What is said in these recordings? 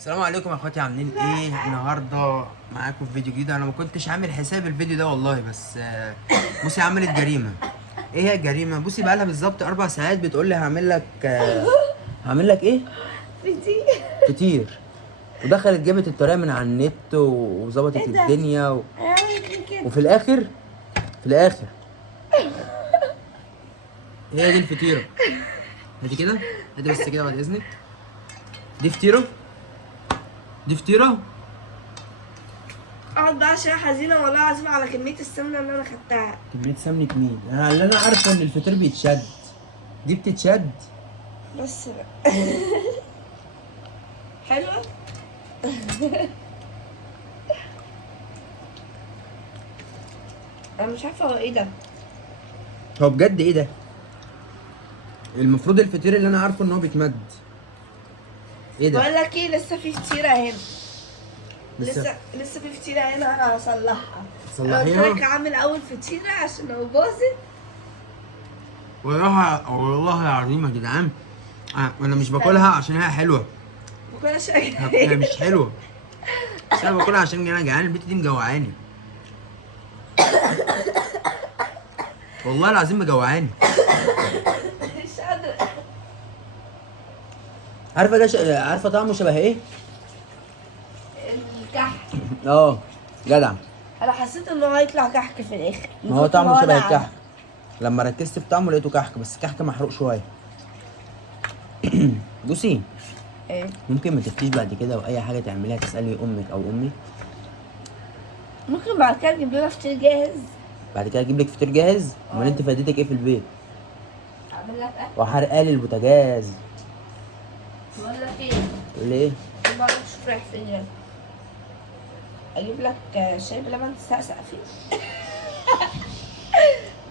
السلام عليكم يا اخواتي، عاملين ايه؟ النهارده معاكم في فيديو جديد. انا ما كنتش عامل حساب الفيديو ده والله، بس بصي عملت جريمه. ايه هي الجريمه؟ بصي بقى لها بالظبط 4 ساعات بتقول لي هعمل لك ايه؟ فطير. فطير. ودخلت جابت الطريقه من على النت وظبطت ايه ده؟ الدنيا هعمل ايه كده؟ وفي الاخر هي دي الفطيره. هاتي كده، هاتي بس كده بعد اذنك. دي فطيره، دي فطيره. اقعد بقى عشان حزينه والله العظيم على كميه السمنه اللي انا خدتها. كميه سمنه مين؟ اللي انا عارفه ان الفطير بيتشد، دي بتتشد. بس بقى حلوه. انا مش عارفه هو ايه ده. هو بجد ايه ده؟ المفروض الفطير اللي انا عارفه ان هو بيتمد. ايه ده؟ بقول لك ايه، لسه في فطيره هنا. لسه لسه في فطيره هنا، انا هصلحها. صلحيها؟ انا قلت لك اعمل اول فطيره عشان لو باظت. والله العظيم يا جدعان، انا مش باكلها عشان هي حلوه. بكل هي شيء. مش حلوه، بس انا باكلها عشان انا جعان. البت دي مجوعاني والله العظيم، مجوعاني. مش قادره. عارفه عارفه طعمه شبه ايه؟ الكحك. اه جدع. انا حسيت ان هو هيطلع كحك في الاخر. ما هو طعمه شبه نقع. الكحك. لما ركزت في طعمه لقيته كحك، بس كحك محروق شويه. بصي، ايه؟ ممكن ما تفتيش بعد كده واي حاجه تعمليها تسالي امك او امي. ممكن بعد كده تجيب لنا فطير جاهز. بعد كده اجيب لك فطير جاهز؟ امال انت فايدتك ايه في البيت؟ اعمل لك اكل. وحرقالي البوتاجاز. بقول لك ايه؟ تقول ايه؟ بقى شوف رايح فين يعني. اجيب لك شاي بلبن تسقسق فيه.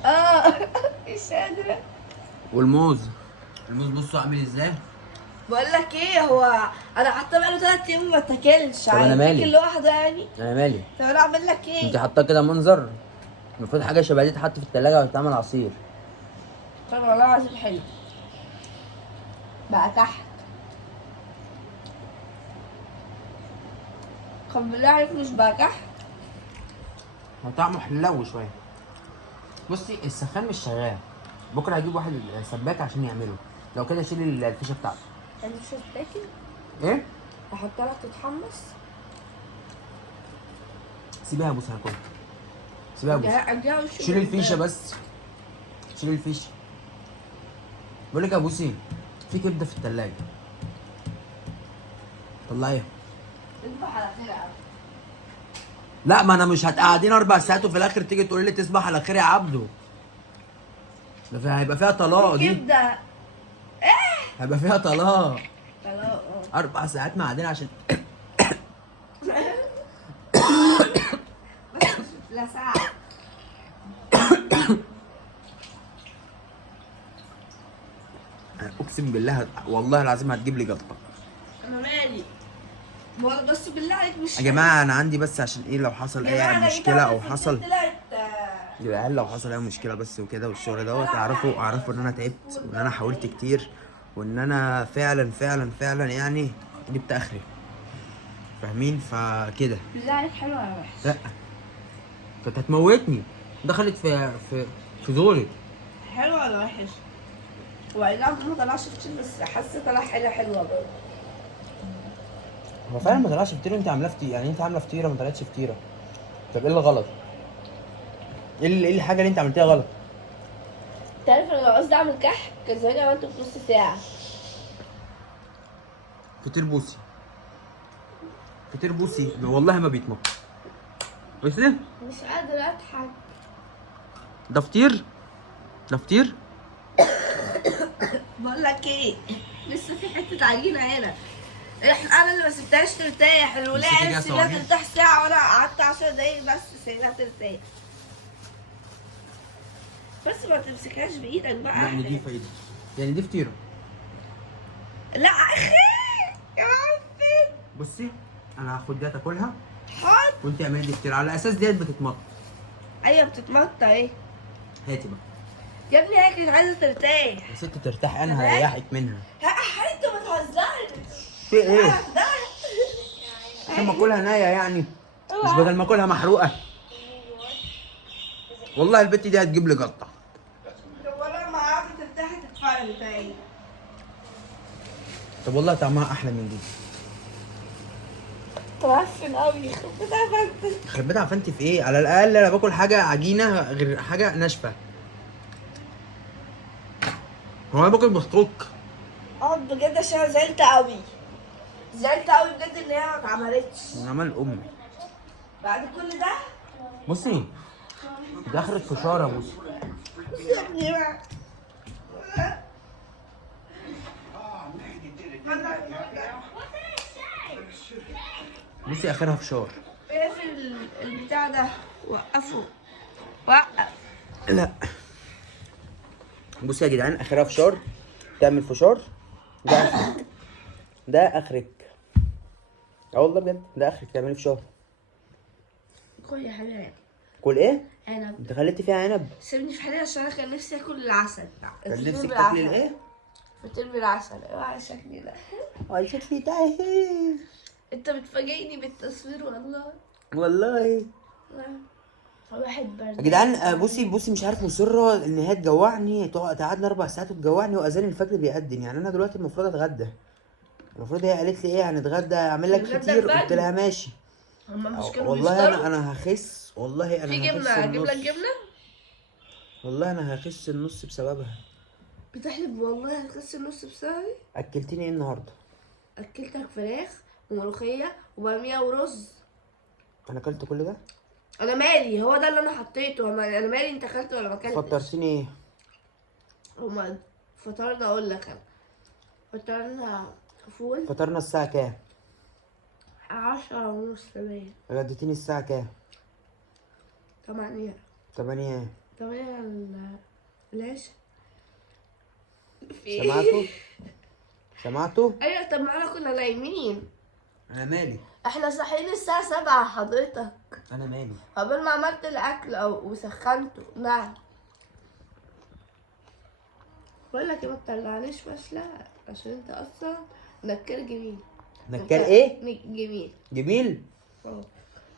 اه. مش قادره. والموز، الموز بصوا عامل ازاي؟ بقول لك ايه، هو انا حاطاه بقاله 3 ايام ما اتاكلش. طب أنا مالي؟ هيتاكل لوحده يعني؟ انا مالي؟ طب انا اعمل لك انت ايه؟ حاطاه كده منظر. المفروض حاجه شبه دي تتحط في التلاجة وتتعمل عصير. طب والله العظيم حلو. بقى كحك. طب بالله عليك مش بقى كحك؟ هو طعمه حلو شويه. بصي السخان مش شغال، بكره هجيب واحد سباك عشان يعمله. لو كده شيل الفيشه بتاعته. انت مش هتاكل؟ ايه؟ احطها لك تتحمص؟ سيبها يا بوسه، هاكلها. سيبها يا بوسه. اديها وش. شيل الفيشه بس، شيل الفيشه. بقول لك يا بوسي، في كبده في التلاجة، طلعيها. اذبح على خير يا عم. لا، ما انا مش هتقعدين 4 ساعات وفي الاخر تيجي تقولي لي تصبح على خير يا عبده. ده هيبقى فيها طلاق دي. كبده. هيبقى فيها طلاق. خلاص. 4 ساعات قاعدين عشان لا ساعة. اقسم بالله والله العظيم هتجيب لي جلطه. انا مالي. بقول بس بالله عليك مش. يا جماعه انا عندي بس عشان ايه، لو حصل يا جماعة اي أنا مشكله جيت او أعمل حصل فطير طلعت العيال، لو حصل اي مشكله بس وكده والشغل دوت، اعرفوا ان انا تعبت وان انا حاولت كتير وان انا فعلا فعلا فعلا يعني جبت اخري، فاهمين؟ فكده. بالله عليك حلوة ولا وحش؟ لا، كانت هتموتني، دخلت في زوري. حلوة ولا وحش؟ وأي نعم ما طلعش فطير بس حاسة طلع حاجة حلوة برضه. هو فعلا ما طلعش فطيره. انت عاملاه فطيره يعني، انت عامله فطيره ما طلعتش فطيره. طب ايه اللي غلط؟ ايه الحاجه اللي انت عملتيها غلط؟ أنت عارف أنا لو قصدي أعمل كحك كان زماني عملته في نص ساعة. فطير بوسي، فطير بوسي والله ما بيتمط. بس ده مش قادرة أضحك. ده فطير، ده فطير. بقول لك إيه؟ لسه في حتة عجينة هنا. أنا اللي ما سبتهاش ترتاح، الولاية مسكتي سيبها صواني؟ ترتاح ساعة وأنا قعدت 10 دقايق بس سيبها ترتاح. بس ما تمسكهاش بإيدك بقى. لا نضيفه ايدك يعني، دي فطيره. لا أخي يا معفن. بصي انا هاخد ديت اكلها حاضر. وانت اعملي دي فطيره على اساس ديت بتتمط. أيوة بتتمطى إيه؟ هاتي بقى يا ابني هي كانت عايزة ترتاح. يا ست، ترتاح انا هريحك منها. ها انت ما تهزرش. في ايه؟ ده عشان ما اكلها نايه يعني، مش بدل ما اكلها محروقه. والله البت دي هتجيب لي جلطه. ولا ما قعدت ترتاح تتفرج تاني. طب والله طعمها احلى من دي. معفن قوي، يخرب بيتها فانت. يخرب بيتها عفنتي في ايه؟ على الاقل انا باكل حاجه عجينه غير حاجه ناشفه. هو انا باكل بسكوك. بجد عشان أنا زعلت قوي. زعلت قوي بجد ان هي ما اتعملتش. من عمل امي. بعد كل ده. بصي ده اخرة فشار يا بصي. يا ابني بقى. بصي اخرها فشار. اقفل البتاع ده، وقفه. وقف. لا بصي يا جدعان اخرها فشار. تعمل فشار ده اخرك. ده اخرك. اه والله بجد ده اخرك تعملي فشار. كل يا حبيبي. كل ايه؟ عنب. انت خليتي فيها عنب؟ سيبني في حالي عشان انا كان نفسي اكل العسل. كان الفطير نفسك بالعسل. تاكلي الايه؟ فطير بالعسل. اوعى شكلي ده. اه شكلي ده اهي. انت بتفاجئني بالتصوير والله. والله واحد برد. يا جدعان بصي مش عارف مصره ان هي تجوعني. تقعدنا 4 ساعات وتجوعني واذان الفجر بيأذن. يعني انا دلوقتي المفروض اتغدى. المفروض هي قالت لي ايه هنتغدى اعمل لك نتغدى فطير. الفجر. قلت لها ماشي. هما مش كانوا والله بيفطروا؟ انا هخس. والله انا في هخس جبنه، اجيب لك النص. جبنه. والله انا هخس النص بسببها. بتحلف والله هتخس النص بسببي؟ اكلتني ايه النهارده؟ اكلتك فراخ وملوخيه وباميه ورز. انا اكلت كل ده؟ انا مالي، هو ده اللي انا حطيته. انا مالي انت اكلت ولا ما اكلتش. فطرتني ايه؟ هما فطرنا، اقول لك انا فطرنا فول. فطرنا الساعه كام؟ 10:30 باين. غديتيني الساعه كام؟ 8. 8 العشاء. سمعتوا؟ سمعتوا؟ ايوه، طب ما احنا كنا نايمين. انا مالي. احنا صاحيين الساعة 7 حضرتك. انا مالي. قبل ما عملت الاكل وسخنته. نعم. بقول لك ما تطلعنيش فاشلة عشان انت اصلا نكال جميل. نكال ايه؟ جميل. جميل؟ اه.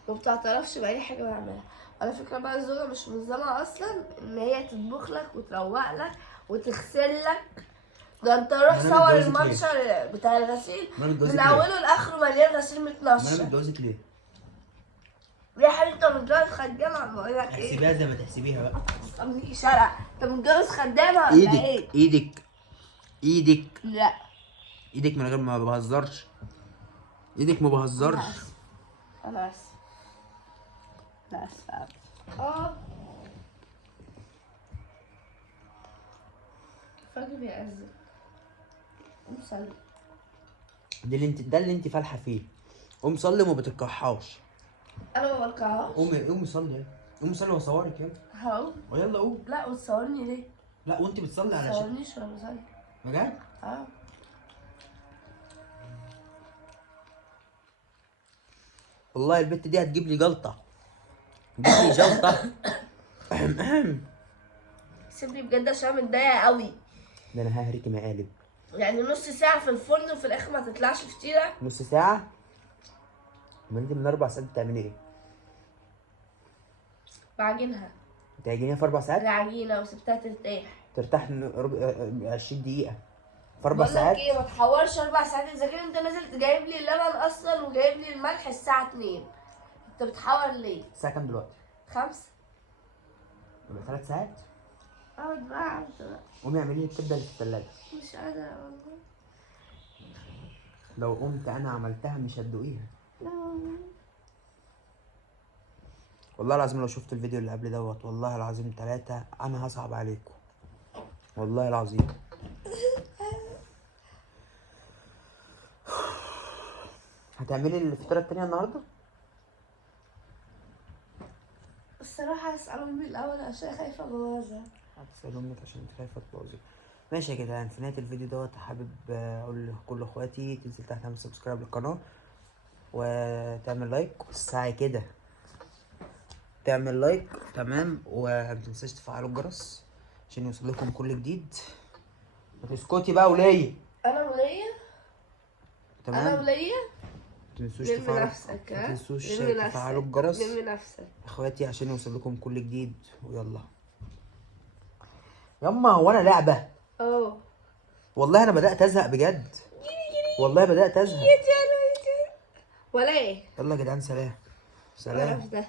ما بتعترفش باي حاجة بعملها. على فكرة بقى الزوجة مش ملزمة اصلا ان هي تطبخ لك وتروق لك وتغسل لك. ده انت روح أنا صور متجوزك المنشر بتاع الغسيل أنا متجوزك من ليه؟ اوله لاخره مليان غسيل ما انا متنشر. متجوزك ليه؟ يا حبيبي انت متجوز خدامة. بقول لك ايه؟ احسبيها زي ما تحسبيها بقى. طب شرع. انت متجوز خدامة ولا ايه؟ ايدك لا. ايدك من غير ما بهزرش. ايدك ما بهزرش. انا اسف. لا اسف. فجر بيأذن. قوم صلي. ده اللي انت فالحه فيه. قوم صلي وما بتتكحاش. انا ما بلقاهاش. قومي صلي يلا. قومي صلي واصورك يلا. هقوم. ويلا قوم. لا وتصورني ليه؟ لا وانت بتصلي ما علشان تصورنيش وانا بصلي. بجد؟ والله البت دي هتجيب لي جلطه. تجيب لي جلطه. سيبني بجد عشان انا متضايقة قوي. ده انا ههريكي مقالب. يعني نص ساعة في الفرن وفي الاخر ما تطلعش فطيرة. نص ساعه؟ امال انت من 4 ساعات بتعملي ايه؟ بعجنها. تعجنيها في 4 ساعات؟ العجينة وسبتها ترتاح. ترتاح 20 دقيقه في 4 بقول ساعات؟ لك ايه، ما تحورش 4 ساعات. اذا كان انت نازل جايب لي اللبن اصلا وجايب لي الملح الساعة 2. انت بتحور ليه؟ الساعه كام دلوقتي؟ 5. يبقى 3 ساعات. اقعد بقى. قومي اعملي لي الكبده اللي في الثلاجه. مش قادرة والله. لو قمت انا عملتها مش هتدوقيها. لا والله. والله العظيم لو شفت الفيديو اللي قبل دوت والله العظيم 3 انا هصعب عليكم. والله العظيم. هتعملي الفطيره التانيه النهارده؟ الصراحة هسأل أمي الأول عشان خايفة أبوظها. هتسأل امك عشان انت خايفه تبوظي. ماشي يا جدعان، في نهايه الفيديو دوت حابب اقول لكل اخواتي تنزل تحت تعمل سبسكرايب للقناه وتعمل لايك والساعه كده تعمل لايك تمام. ومتنساش تفعلوا الجرس عشان يوصل لكم كل جديد. ما تسكتي بقى وليا. أنا وليا. تمام. أنا وليا. تنسوش لم تفعلوا نفسك، ما ها؟ تنسوش لم نفسك، تفعلوا الجرس لم نفسك. اخواتي عشان يوصل لكم كل جديد. ويلا يما، هو انا لعبه؟ اه والله انا بدات ازهق بجد، والله بدات ازهق. ولا ايه؟ يلا يا جدعان، سلام. معرفش ده.